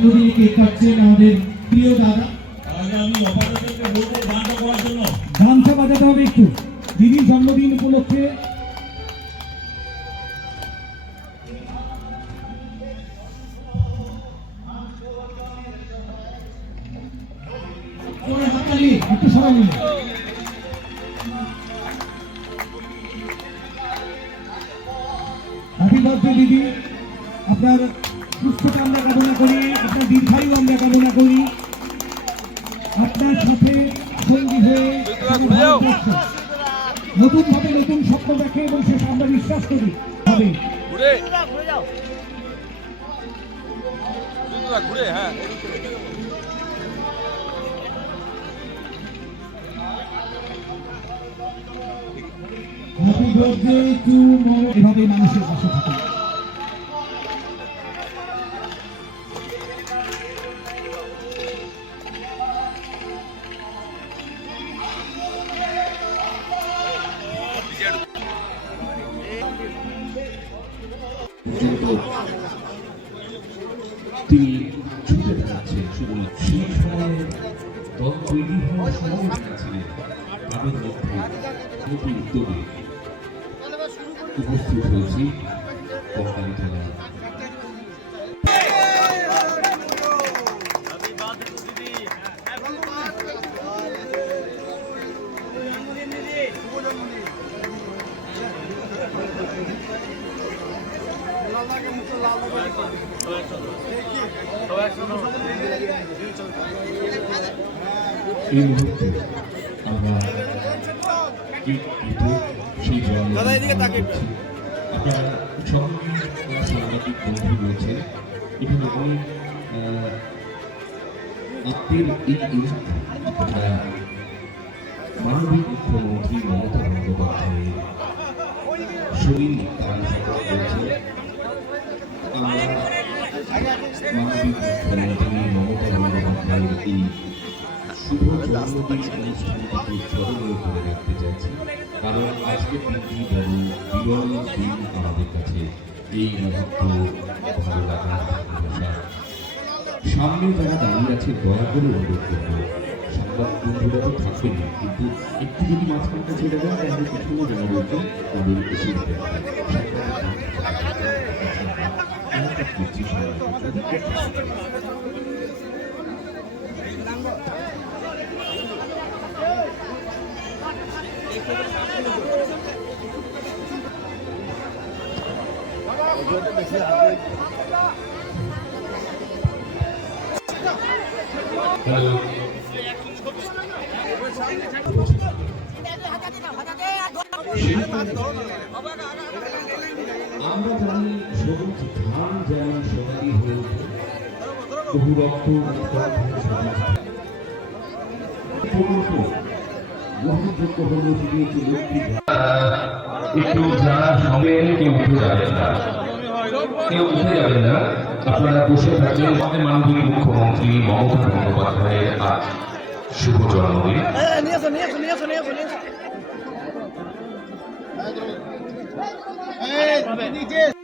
Cake কাটছেন আমাদের প্রিয় দাদা। গামছা বাজাতে হবে একটু। দিদির জন্মদিন উপলক্ষে একটু সবাই মিলে। হ্যাপি বার্থডে দিদি। আপনার সুস্থতা আমরা কামনা করি আপনার দীর্ঘায়ু আমরা কামনা করি আপনার সাথে সঙ্গী হয়ে ভারতবর্ষ নতুন স্বপ্ন দেখে এবং আমরা বিশ্বাস করি হবে ঘুরে হ্যাঁ এভাবে মানুষের তিনি ছুটে থাকছেন শুধু সেই সময়ে দল তৈরি হওয়ার সময় ছিলেন তাদের মধ্যে নতুন উদ্যোগে উপস্থিত হয়েছি বঙ্গালী এই মুহূর্তে আমরা দাদা, এদিকে তাকে আপনারা সকলেই সাংবাদিক বন্ধু রয়েছে এখানে অনেক আত্মীয় এই ইউনিট আপনারা মানবিক মুখ্যমন্ত্রী মমতা বন্দ্যোপাধ্যায়ের শরীর তার সাথে রয়েছে। কারণ আজকে দিনটি বড় বিরল দিন আমাদের কাছে এই মুহূর্ত ভালো ভালোবাসা সামনে যারা দাঁড়িয়ে আছে, দয়া করে অনুরোধ করব, সংবাদ বন্ধুরা তো থাকবেন কিন্তু একটু যদি মাঝখানটা ছেড়ে দেন, তাহলে পিছনে যারা রয়েছেন তাদের হবে সংবাদ করছি সবাই হ্যালো আমরা জানি সবুজ ধান বহু রক্ত হয়ে গ্রহণযোগ্য হল যদি একটি লক্ষ্মী একটু যারা সঙ্গে কেউ উঠে যাবেন না কেউ উঠে যাবেন না আপনারা বসে থাকবেন আমাদের মাননীয় মুখ্যমন্ত্রী মমতা বন্দ্যোপাধ্যায়ের আজ শুভ জন্মদিন নিয়ে